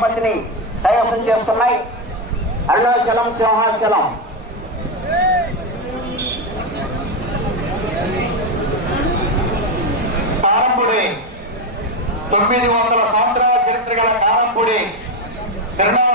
బహుమతిని కైవసం చేస్తున్నాయి. అరుణాచలం సింహాచలం కారంపూడి 900 సంవత్సరాల చరిత్ర గల కారంపూడి 2